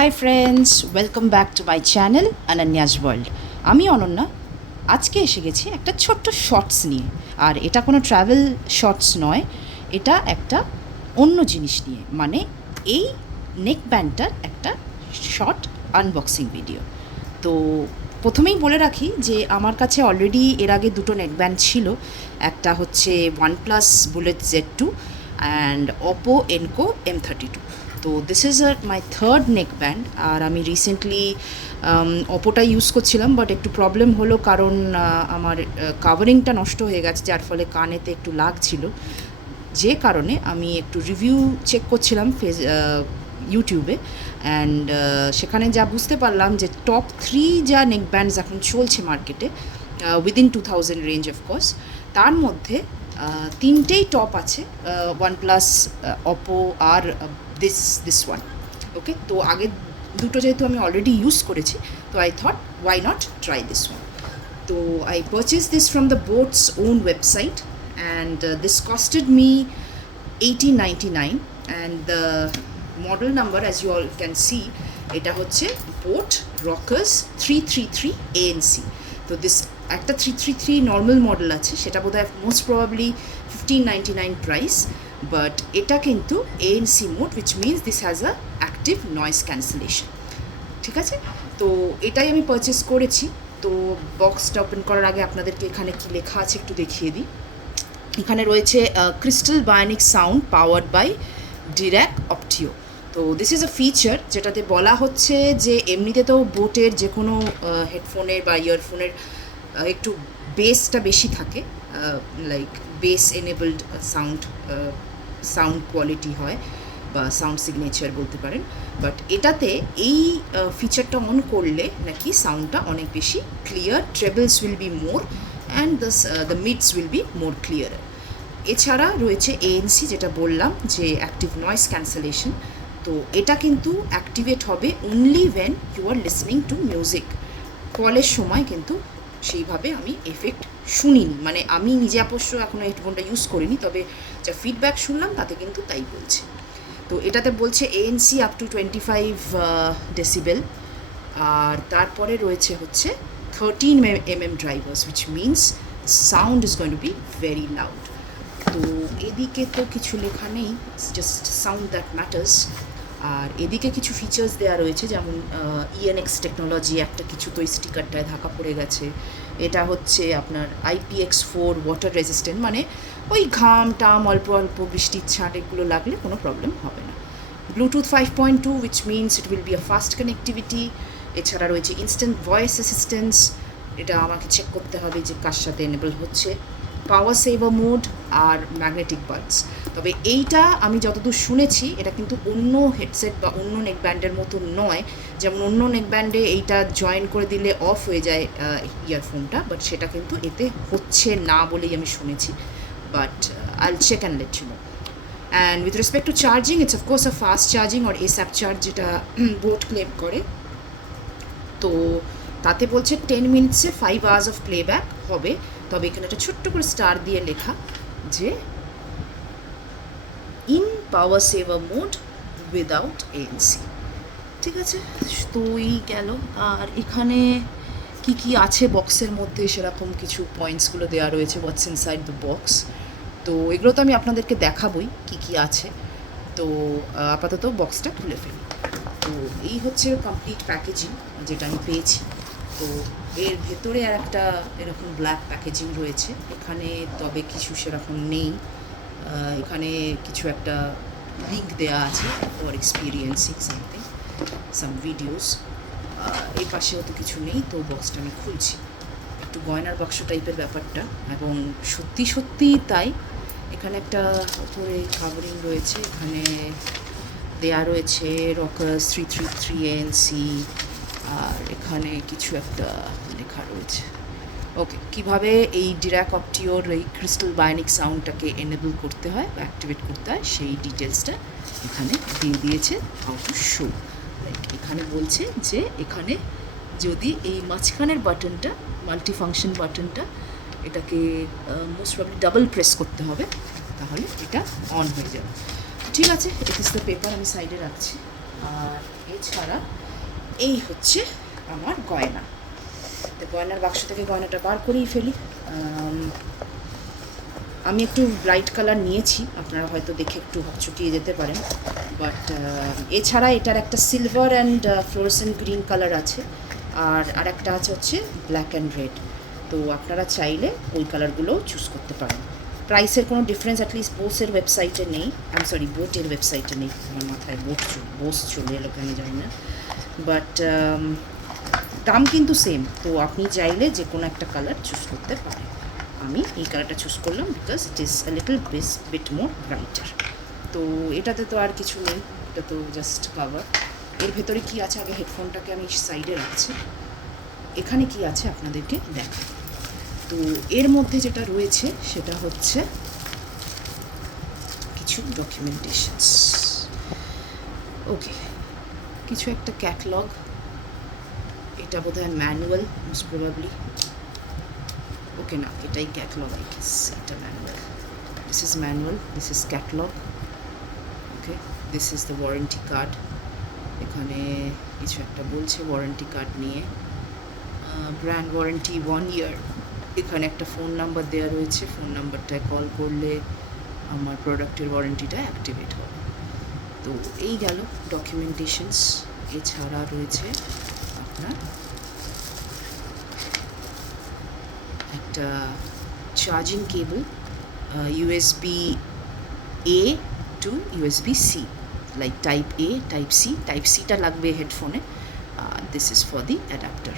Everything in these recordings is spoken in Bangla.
Hi friends, welcome back to my channel অনন্যাস world. আমি অনন্যা। আজকে এসে গেছি একটা ছোট্ট শর্টস নিয়ে। আর এটা কোনো ট্রাভেল শর্টস নয়, এটা একটা অন্য জিনিস নিয়ে, মানে এই নেক ব্যান্ডটার একটা শর্ট আনবক্সিং ভিডিও। তো প্রথমেই বলে রাখি যে আমার কাছে অলরেডি এর আগে দুটো নেক ব্যান্ড ছিল। একটা হচ্ছে OnePlus bullet Z2 and Oppo Enco M32। তো this is my third neck band. আর আমি রিসেন্টলি ওপোটা ইউজ করছিলাম, বাট একটু প্রবলেম হলো, কারণ আমার কাভারিংটা নষ্ট হয়ে গেছে, যার ফলে কানেতে একটু লাগছিল। যে কারণে আমি একটু রিভিউ চেক করছিলাম ইউটিউবে, অ্যান্ড সেখানে যা বুঝতে পারলাম যে টপ 3 যা নেক ব্যান্ডস এখন চলছে মার্কেটে উইদিন 2000 রেঞ্জ অফকোর্স, তার মধ্যে তিনটেই টপ আছে, OnePlus, ওপো আর দিস ওয়ান। ওকে, তো আগে দুটো যেহেতু আমি অলরেডি ইউজ করেছি, তো I thought why not try this one. তো I purchase this from the Boat's own website, and this costed me $18.99, and the model number, as you all can see, এটা হচ্ছে BoAt Rockerz 333 ANC। তো দিস একটা 333 নর্মাল মডেল আছে, সেটা বোধহয় মোস্ট প্রবাবলি $15.99 প্রাইস, বাট এটা কিন্তু ANC mode, which means this has a active noise cancellation. ঠিক আছে, তো এটাই আমি পারচেস করেছি। তো বক্সটা ওপেন করার আগে আপনাদেরকে এখানে কি লেখা আছে একটু দেখিয়ে দিই। এখানে রয়েছে crystal bionic sound powered by Dirac Opteo. তো দিস ইজ আ ফিচার যেটাতে বলা হচ্ছে যে এমনিতে তো বোটের যে কোনো হেডফোনের বা ইয়ারফোনের একটু বেসটা বেশি থাকে, like base enabled sound quality হয় বা সাউন্ড সিগনেচার বলতে পারেন, বাট এটাতে এই ফিচারটা অন করলে নাকি সাউন্ডটা অনেক বেশি clear, trebles will be more and the mids will be more clear. এছাড়া রয়েছে ANC, যেটা বললাম যে অ্যাক্টিভ নয়েজ ক্যান্সেলেশন। তো এটা কিন্তু অ্যাক্টিভেট হবে only when you are listening to music. কলের সময় কিন্তু সেইভাবে আমি এফেক্ট শুনিনি, মানে আমি নিজে অবশ্য এখনও হেডফোনটা ইউজ করিনি, তবে যা ফিডব্যাক শুনলাম তাতে কিন্তু তাই বলছে। তো এটাতে বলছে ANC আপ টু 25 ডেসিবেল, আর তারপরে রয়েছে হচ্ছে 13 mm drivers, which means sound is going to be very loud. তো এদিকে তো কিছু লেখা নেই, জাস্ট সাউন্ড দ্যাট ম্যাটার্স। আর এদিকে কিছু ফিচার্স দেওয়া রয়েছে, যেমন ENX টেকনোলজি একটা কিছু তো স্টিকারটায় ঢাকা পড়ে গেছে। এটা হচ্ছে আপনার IPX4 ওয়াটার রেজিস্ট্যান্ট, মানে ওই ঘাম টাম অল্প অল্প বৃষ্টির ছাঁট এগুলো লাগলে কোনো প্রবলেম হবে না। Bluetooth 5.2, which means it will be a fast connectivity. এছাড়া রয়েছে ইনস্ট্যান্ট ভয়েস অ্যাসিস্ট্যান্স, এটা আমাকে চেক করতে হবে যে কার সাথে এনেবল হচ্ছে। পাওয়ার সেভার মোড আর ম্যাগনেটিক বাডস। তবে এইটা আমি যতদূর শুনেছি এটা কিন্তু অন্য হেডসেট বা অন্য নেক ব্যান্ডের মতো নয়, যেমন অন্য নেক ব্যান্ডে এইটা জয়েন করে দিলে অফ হয়ে যায় ইয়ারফোনটা, বাট সেটা কিন্তু এতে হচ্ছে না বলেই আমি শুনেছি, but I'll check and let you know. And with respect to charging, it's of course a fast charging or ASAP charge, যেটা বোট ক্লেম করে। তো তাতে বলছে 10 মিনিটসে 5 hours অফ প্লেব্যাক হবে। তবে এখানে একটা ছোট্ট করে স্টার দিয়ে লেখা যে in power saver mode without ANC। ঠিক আছে, তো এই গেল। আর এখানে কি কি আছে বক্সের মধ্যে সেরকম কিছু পয়েন্টসগুলো দেওয়া রয়েছে, হোয়াটস ইনসাইড দ্য বক্স। তো এগুলো তো আমি আপনাদেরকে দেখাবই কি কি আছে। তো আপাতত বক্সটা খুলে ফেলি। তো এই হচ্ছে কমপ্লিট প্যাকেজিং যেটা আমি পেয়েছি। তো এর ভেতরে আর একটা এরকম ব্ল্যাক প্যাকেজিং রয়েছে, এখানে তবে কিছু সেরকম নেই। এখানে কিছু একটা লিঙ্ক দেওয়া আছে for experiencing something, some videos. এই পাশেও তো কিছু নেই। তো বক্সটা আমি খুলছি, একটু গয়নার বাক্স টাইপের ব্যাপারটা, এবং সত্যি সত্যি তাই। এখানে একটা উপরে কাভারিং রয়েছে, এখানে দেয়া রয়েছে Rockerz 333 ANC, আর এখানে কিছু একটা লেখা রয়েছে। ওকে, কীভাবে এই ডিরেক্ট অপটিওর এই ক্রিস্টাল বায়োনিক সাউন্ডটাকে এনেবল করতে হয় বা অ্যাক্টিভেট করতে হয় সেই ডিটেলসটা এখানে দিয়ে দিয়েছে, হাউ টু শো। লাইক এখানে বলছে যে এখানে যদি এই মাঝখানের বাটনটা, মাল্টি ফাংশন বাটনটা, এটাকে মোস্ট প্রবলি ডাবল প্রেস করতে হবে, তাহলে এটা অন হয়ে যাবে। ঠিক আছে, ইট ইস দ্য পেপার, আমি সাইডে রাখছি। আর এছাড়া এই হচ্ছে আমার গয়না। তো গয়নার বাক্স থেকে গয়নাটা বার করেই ফেলি। আমি একটু ব্রাইট কালার নিয়েছি, আপনারা হয়তো দেখে একটু হকচকিয়ে যেতে পারেন, বাট এছাড়া এটার একটা silver and fluorescent green colour আছে, আর একটা আছে হচ্ছে ব্ল্যাক অ্যান্ড রেড। তো আপনারা চাইলে ওই কালারগুলোও চুজ করতে পারেন। প্রাইসের কোনো ডিফারেন্স অ্যাটলিস্ট বোসের ওয়েবসাইটে নেই, BoAt-এর ওয়েবসাইটে নেই। আমার মাথায় বোস চলে এলো কেন জানি না, বাট দাম কিন্তু সেম। তো আপনি চাইলে যে কোনো একটা কালার চুজ করতে পারেন। আমি এই কালারটা চুজ করলাম because it is a little bit more brighter. তো এটাতে তো আর কিছু নেই, এটা তো জাস্ট কাভার। এর ভেতরে কি আছে, আগে হেডফোনটাকে আমি সাইডে রাখছি, এখানে কি আছে আপনাদেরকে দেখাই। তো এর মধ্যে যেটা রয়েছে সেটা হচ্ছে কিছু ডকুমেন্টেশনস। ওকে, কিছু একটা ক্যাটালগ, এটা বোধহয় ম্যানুয়াল মোস্ট প্রবাবলি। ওকে না, এটাই ক্যাটালগ, আই গেস এটা manual. This is manual, this is catalogue. Okay, this is the warranty card. এখানে কিছু একটা বলছে ওয়ারেন্টি কার্ড নিয়ে, ব্র্যান্ড ওয়ারেন্টি 1 year। এখানে একটা ফোন নাম্বার দেওয়া রয়েছে, ফোন নাম্বারটায় কল করলে আমার প্রোডাক্টের ওয়ারেন্টিটা অ্যাক্টিভেট হবে। তো এই গেল ডকুমেন্টেশনস। এছাড়া রয়েছে আপনার একটা charging cable, USB A to USB C, like type A, type C। Type Cটা লাগবে হেডফোনে, this is for the adapter.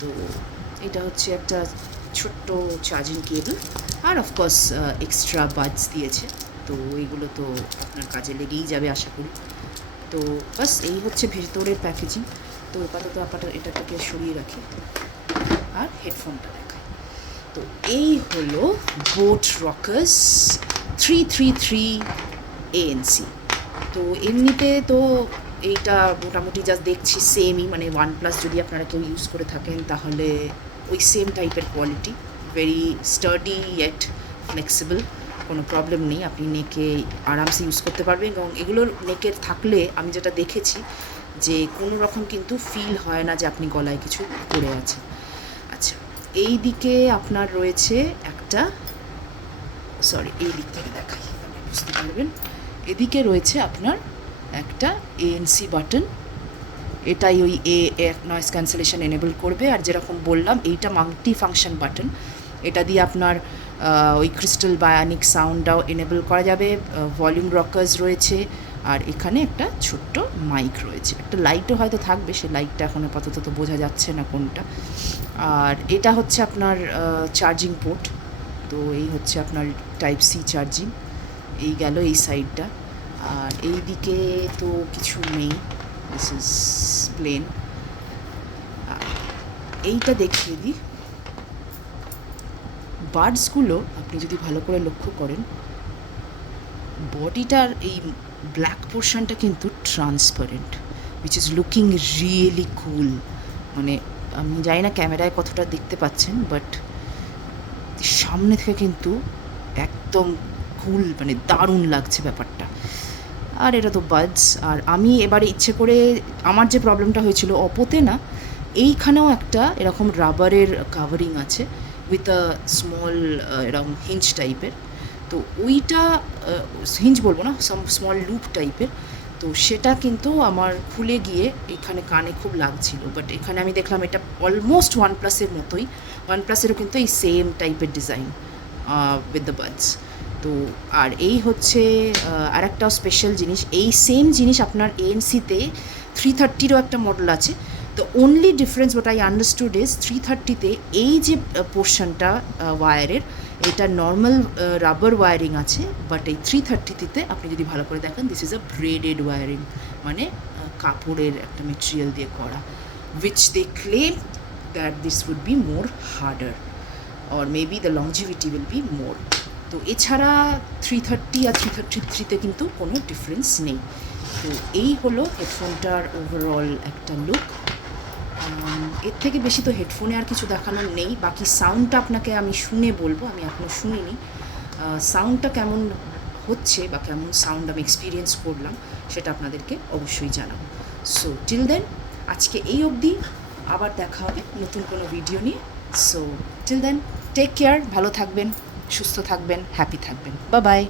তো এটা হচ্ছে একটা ছোট্ট চার্জিং কেবল, আর অফকোর্স এক্সট্রা বাডস দিয়েছে। তো এইগুলো তো আপনার কাজে লেগেই যাবে আশা করি। তো বাস এই হচ্ছে ভেতরের প্যাকেজিং। তো আপাতত এটাকে সরিয়ে রাখি আর হেডফোনটা দেখাই। তো এই হলো BoAt Rockerz 333 ANC। তো এমনিতে তো এইটা মোটামুটি জাস্ট দেখছি সেমই, মানে OnePlus যদি আপনারা কেউ ইউজ করে থাকেন তাহলে ওই সেম টাইপের quality, very Sturdy yet flexible, কোনো প্রবলেম নেই, আপনি নেকে আরামসে ইউজ করতে পারবেন। এবং এগুলোর নেকের থাকলে আমি যেটা দেখেছি যে কোনো রকম কিন্তু ফিল হয় না যে আপনি গলায় কিছু পরে আছেন। আচ্ছা, এই দিকে আপনার রয়েছে একটা, সরি এই দিক থেকে দেখাই আপনি বুঝতে পারবেন। এদিকে রয়েছে আপনার একটা ANC বাটন, এটাই ওই নয়েজ ক্যান্সেলেশন এনেবল করবে। আর যেরকম বললাম এইটা মাল্টি ফাংশন বাটন, এটা দিয়ে আপনার ওই ক্রিস্টাল বায়োনিক সাউন্ডটাও এনেবল করা যাবে। ভলিউম রকার্স রয়েছে, আর এখানে একটা ছোট্ট মাইক রয়েছে, একটা লাইটও হয়তো থাকবে, সেই লাইটটা এখন আপাতত তো বোঝা যাচ্ছে না কোনটা। আর এটা হচ্ছে আপনার চার্জিং পোর্ট। তো এই হচ্ছে আপনার টাইপ C চার্জিং। এই গেল এই সাইডটা, আর এই দিকে তো কিছু নেই, দিস ইজ প্লেন। এইটা দেখিয়ে দিই, বার্ডসগুলো আপনি যদি ভালো করে লক্ষ্য করেন, বডিটার এই ব্ল্যাক পোর্শনটা কিন্তু transparent, which is looking really কুল। মানে আমি জানি না ক্যামেরায় কতটা দেখতে পাচ্ছেন, বাট সামনে থেকে কিন্তু একদম কুল, মানে দারুণ লাগছে ব্যাপারটা। আর এটা তো বাডস। আর আমি এবারে ইচ্ছে করে, আমার যে প্রবলেমটা হয়েছিল অপোতে না, এইখানেও একটা এরকম রাবারের কাভারিং আছে উইথ আ স্মল এরকম হিঞ্জ টাইপের। তো ওইটা হিঞ্জ বলবো না, স্মল লুপ টাইপের। তো সেটা কিন্তু আমার খুলে গিয়ে এখানে কানে খুব লাগছিল, বাট এখানে আমি দেখলাম এটা অলমোস্ট OnePlus-এর মতোই। OnePlus-এরও কিন্তু এই সেম টাইপের ডিজাইন উইথ দ্য বাডস। তো আর এই হচ্ছে আর একটা স্পেশাল জিনিস, এই সেম জিনিস আপনার ANC-তে 330-রও একটা মডেল আছে। The only difference what I understood is 330-তে এই যে পোর্শনটা ওয়্যারের, এটা নর্মাল রাবার ওয়্যারিং আছে, বাট এই 330-তে আপনি যদি ভালো করে দেখেন, this is a braided wiring, মানে কাপড়ের একটা মেটেরিয়াল দিয়ে করা, which they claim that this would be more harder or maybe the longevity will be more. তো এছাড়া 330 আর 333-তে কিন্তু কোনো ডিফারেন্স নেই। তো এই হলো হেডফোনটার ওভারঅল একটা লুক। এর থেকে বেশি তো হেডফোনে আর কিছু দেখানোর নেই। বাকি সাউন্ডটা আপনাকে আমি শুনে বলবো, আমি এখনও শুনিনি। সাউন্ডটা কেমন হচ্ছে বা কেমন সাউন্ড আমি এক্সপিরিয়েন্স করলাম সেটা আপনাদেরকে অবশ্যই জানাবো। সো টিল দেন আজকে এই অবধি, আবার দেখা হবে নতুন কোনো ভিডিও নিয়ে। So till then take care, ভালো থাকবেন, সুস্থ থাকবেন, হ্যাপি থাকবেন, বাই বাই।